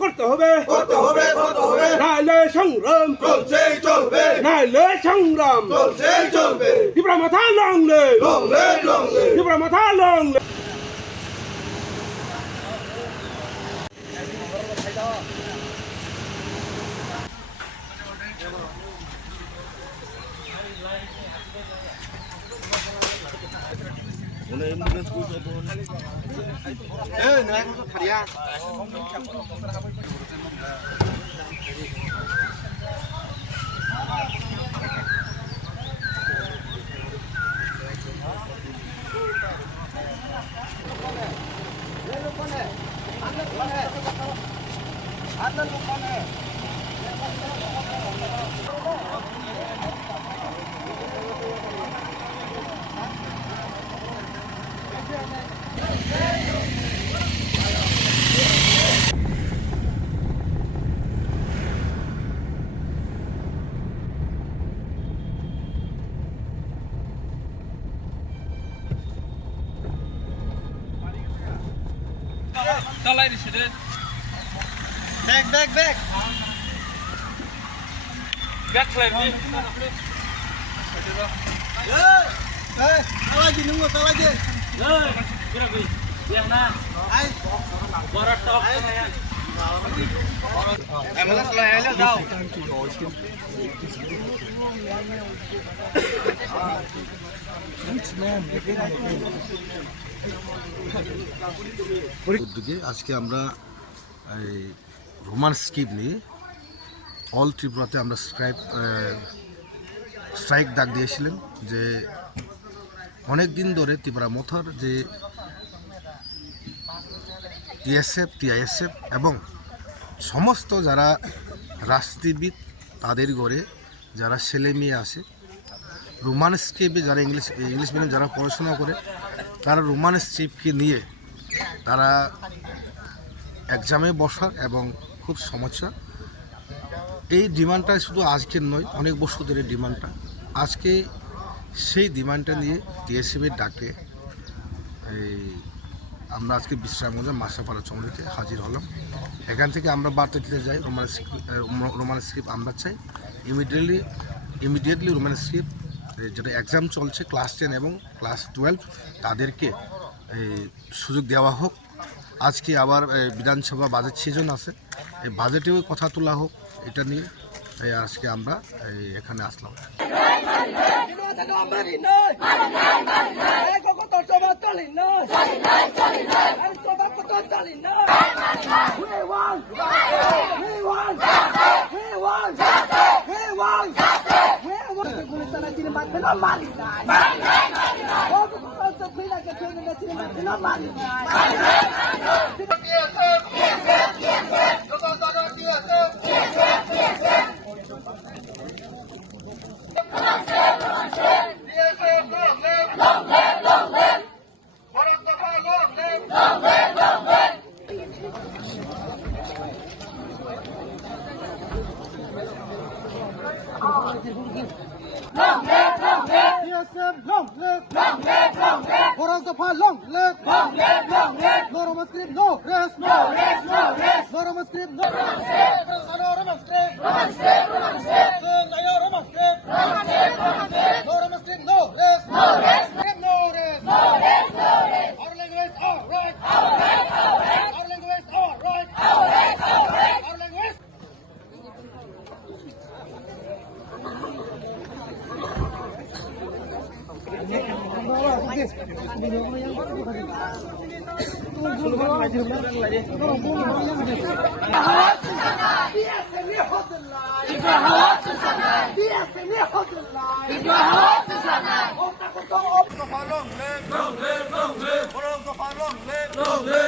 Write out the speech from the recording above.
করতে হবে নাইলে সংগ্রাম চলবে নাইলে সংগ্রাম চলবে ত্রিপুরা মাথা লংলে ত্রিপুরা মাথা লংলে Dalai di sini. back Back flame ni. salah je nunggu salah je Kira bi. Yang na. ai Barat top. ambulance layala jao উদ্যোগে আজকে আমরা এই রোমান স্কিপ নিয়ে অল ত্রিপুরাতে আমরা স্ট্রাইক ডাক দিয়েছিলেন যে অনেক দিন ধরে ত্রিপুরা মথার যে টিএসএফ টিআইএসএফ এবং সমস্ত যারা রাজনীতিবিদ তাদের ঘরে যারা ছেলে মেয়ে আসে রোমান স্ক্রিপ্টে যারা ইংলিশ মিডিয়াম যারা পড়াশোনা করে তারা রোমান স্ক্রিপ্টকে নিয়ে তারা এক্সামে বসার এবং খুব সমস্যা এই ডিমান্ডটা শুধু আজকের নয় অনেক বছর ধরে ডিমান্ডটা আজকে সেই ডিমান্ডটা নিয়ে টিএসএফের ডাকে এই আমরা আজকে বিশ্রামগঞ্জ মাসাপাড়া চমড়িতে হাজির হলাম এখান থেকে আমরা বার্তা দিতে যাই রোমান স্ক্রিপ্ট আমরা চাই ইমিডিয়েটলি রোমান স্ক্রিপ্ট যেটা এক্সাম চলছে ক্লাস 10 এবং ক্লাস 12 তাদেরকে সুযোগ দেওয়া হোক আজকে আবার বিধানসভা বাজেট সিজন আছে এই বাজেটেও কথা তোলা হোক এটা নিয়ে আজকে আমরা এখানে আসলাম Long live! For us the fire, long live! No Roman script, no rest! No Roman script, no rest! No Roman script! No Roman script! No Roman script! No rest! No rest! Our language, our right! Our language, our right! Our language! Long live!